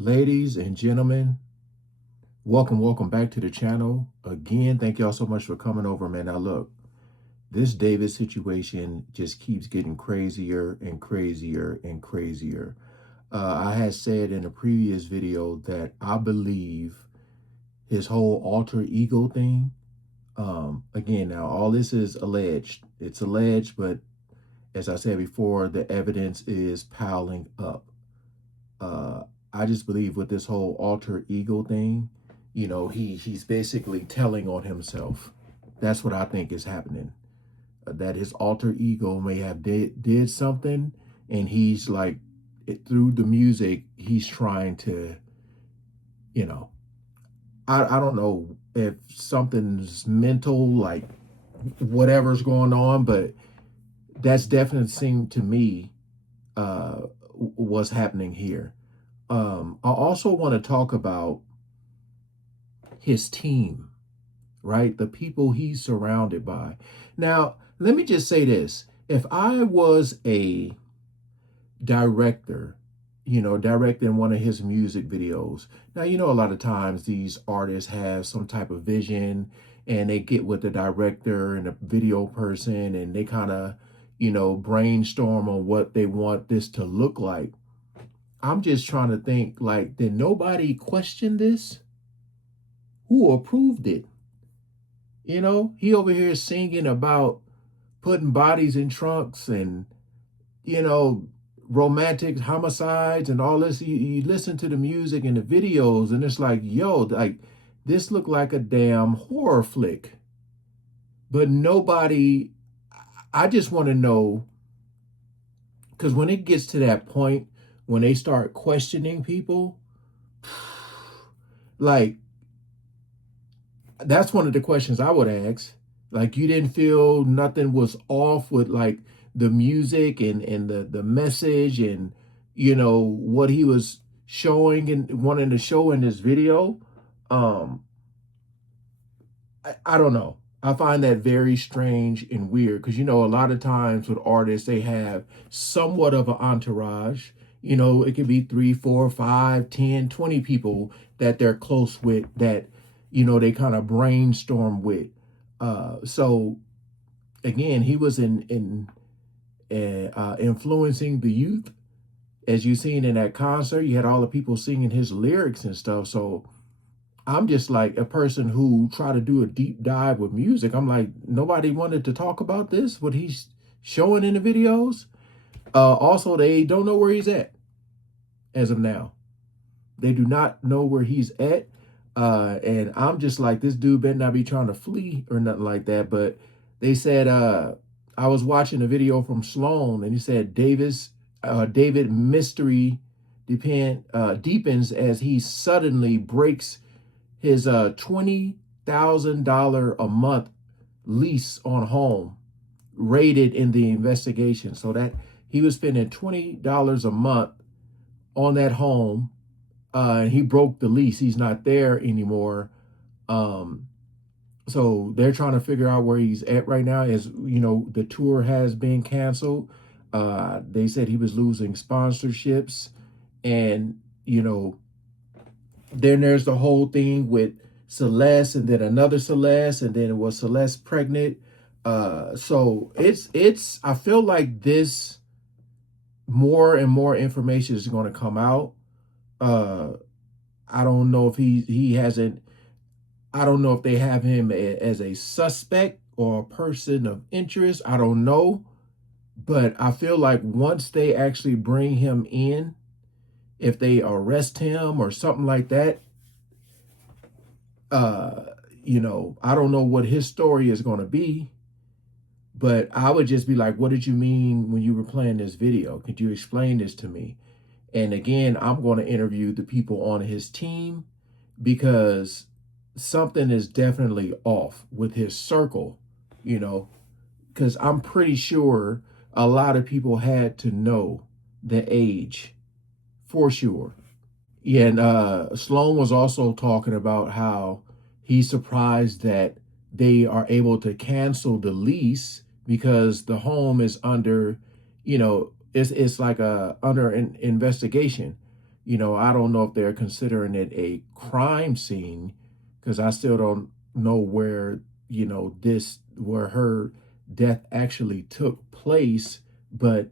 Ladies and gentlemen, welcome back to the channel. Again, thank y'all so much for coming over, man. Now look, this David situation just keeps getting crazier and crazier and crazier. I had said in a previous video that I believe his whole alter ego thing, again, now all this is alleged. It's alleged, but as I said before, the evidence is piling up. I just believe with this whole alter ego thing, he's basically telling on himself. That's what I think is happening. That his alter ego may have did something, and he's like, through the music, he's trying to, I don't know if something's mental, like whatever's going on, but that's definitely seemed to me what's happening here. I also want to talk about his team, right? The people he's surrounded by. Now, let me just say this. If I was a director, directing one of his music videos. Now, a lot of times these artists have some type of vision and they get with the director and the video person and they kind of, brainstorm on what they want this to look like. I'm just trying to think, like, did nobody question this? Who approved it? He over here singing about putting bodies in trunks and, romantic homicides and all this. You listen to the music and the videos and it's like, yo, like this looked like a damn horror flick. But nobody, I just want to know, because when it gets to that point, when they start questioning people, like, that's one of the questions I would ask. Like, you didn't feel nothing was off with like the music and the message and, what he was showing and wanting to show in this video. I don't know. I find that very strange and weird because, a lot of times with artists, they have somewhat of an entourage. It could be 3, 4, 5, 10, 20 people that they're close with that, they kind of brainstorm with. So again, he was influencing the youth. As you seen in that concert, you had all the people singing his lyrics and stuff. So I'm just like a person who try to do a deep dive with music. I'm like, nobody wanted to talk about this, what he's showing in the videos. Also, they don't know where he's at as of now. They do not know where he's at. And I'm just like, this dude better not be trying to flee or nothing like that. But they said, I was watching a video from Sloan and he said, David mystery deepens as he suddenly breaks his $20,000 a month lease on home rated in the investigation. So that he was spending $20 a month on that home. And he broke the lease. He's not there anymore. So they're trying to figure out where he's at right now. As the tour has been canceled. They said he was losing sponsorships, and then there's the whole thing with Celeste, and then another Celeste, and then it was Celeste pregnant. So it's I feel like this more and more information is going to come out. I don't know if he hasn't. I don't know if they have him as a suspect or a person of interest. I don't know. But I feel like once they actually bring him in, if they arrest him or something like that, I don't know what his story is going to be. But I would just be like, what did you mean when you were playing this video? Could you explain this to me? And again, I'm going to interview the people on his team because something is definitely off with his circle, because I'm pretty sure a lot of people had to know the age for sure. Yeah, and Sloan was also talking about how he's surprised that they are able to cancel the lease because the home is under, it's like under an investigation. I don't know if they're considering it a crime scene, because I still don't know where, where her death actually took place. But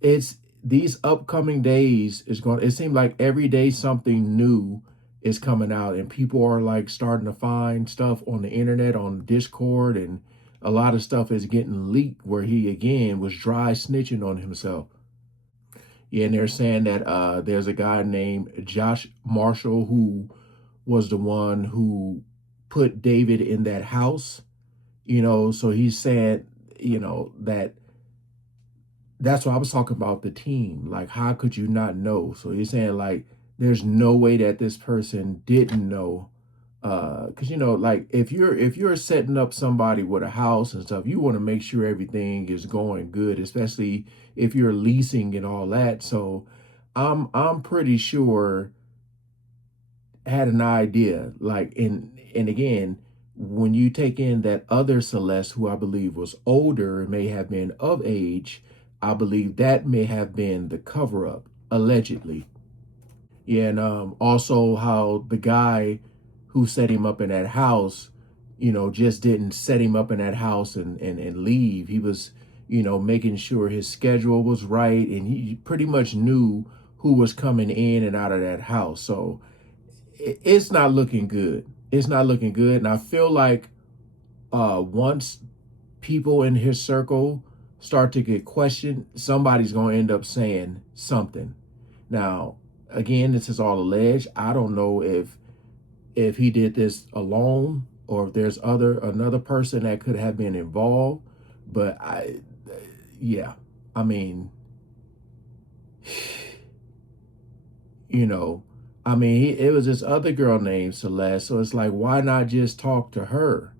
it's these upcoming days is going, it seems like every day something new is coming out, and people are like starting to find stuff on the internet, on Discord, and a lot of stuff is getting leaked where he again was dry snitching on himself. Yeah, and they're saying that there's a guy named Josh Marshall who was the one who put David in that house. So he's saying, that that's what I was talking about, the team. Like, how could you not know? So he's saying like there's no way that this person didn't know. Because like if you're setting up somebody with a house and stuff, you want to make sure everything is going good, especially if you're leasing and all that. So I'm pretty sure had an idea. Like, and again, when you take in that other Celeste, who I believe was older and may have been of age, I believe that may have been the cover up, allegedly. Yeah, and also how the guy who set him up in that house, just didn't set him up in that house and leave. He was, making sure his schedule was right, and he pretty much knew who was coming in and out of that house. So it's not looking good. It's not looking good. And I feel like once people in his circle start to get questioned, somebody's going to end up saying something. Now, again, this is all alleged. I don't know if he did this alone or if there's another person that could have been involved. But yeah, I mean, you know, it was this other girl named Celeste. So it's like, why not just talk to her?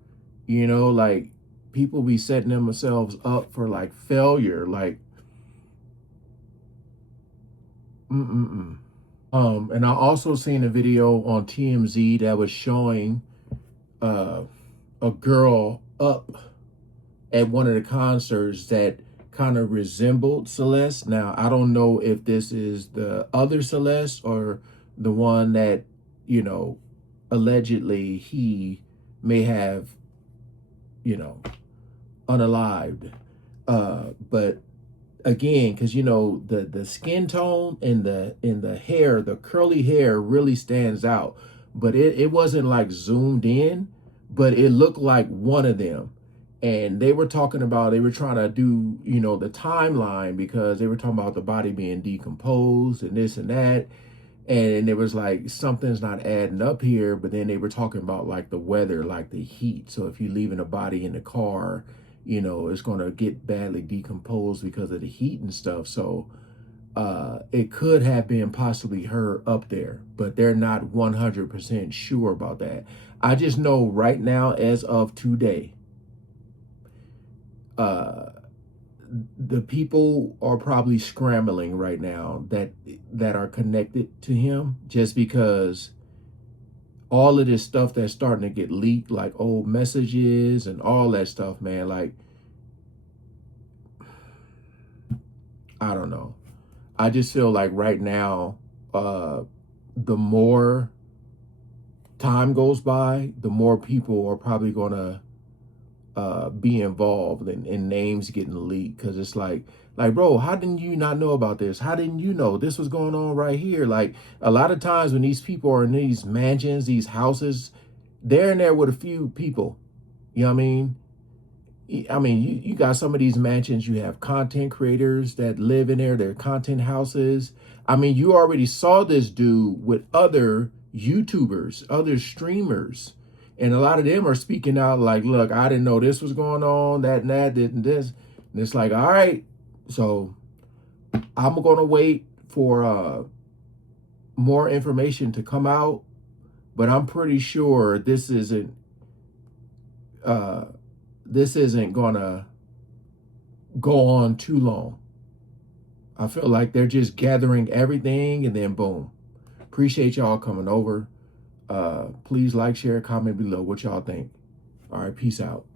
Like people be setting themselves up for like failure. Like, mm-mm-mm. And I also seen a video on TMZ that was showing uh, a girl up at one of the concerts that kind of resembled Celeste. Now, I don't know if this is the other Celeste or the one that, you know, allegedly he may have, you know, unalived. But again, because the skin tone and the hair, the curly hair really stands out. But it wasn't like zoomed in, but it looked like one of them. And they were trying to do, the timeline, because they were talking about the body being decomposed and this and that. And it was like, something's not adding up here. But then they were talking about like the weather, like the heat. So if you're leaving a body in the car, it's going to get badly decomposed because of the heat and stuff. So it could have been possibly her up there, but they're not 100% sure about that. I just know right now, as of today, uh, the people are probably scrambling right now that are connected to him, just because all of this stuff that's starting to get leaked, like old messages and all that stuff, man. Like, I don't know. I just feel like right now, the more time goes by, the more people are probably going to be involved in names getting leaked. Because it's like, bro, how didn't you not know about this? How didn't you know this was going on right here? Like, a lot of times when these people are in these mansions, these houses, they're in there with a few people. You know what I mean? You got some of these mansions, you have content creators that live in there, they're content houses. You already saw this dude with other YouTubers, other streamers, and a lot of them are speaking out like, look, I didn't know this was going on, that and that, didn't this. And it's like, all right, so I'm going to wait for more information to come out, but I'm pretty sure this isn't gonna go on too long. I feel like they're just gathering everything and then boom. Appreciate y'all coming over. Please like, share, comment below what y'all think. All right, peace out.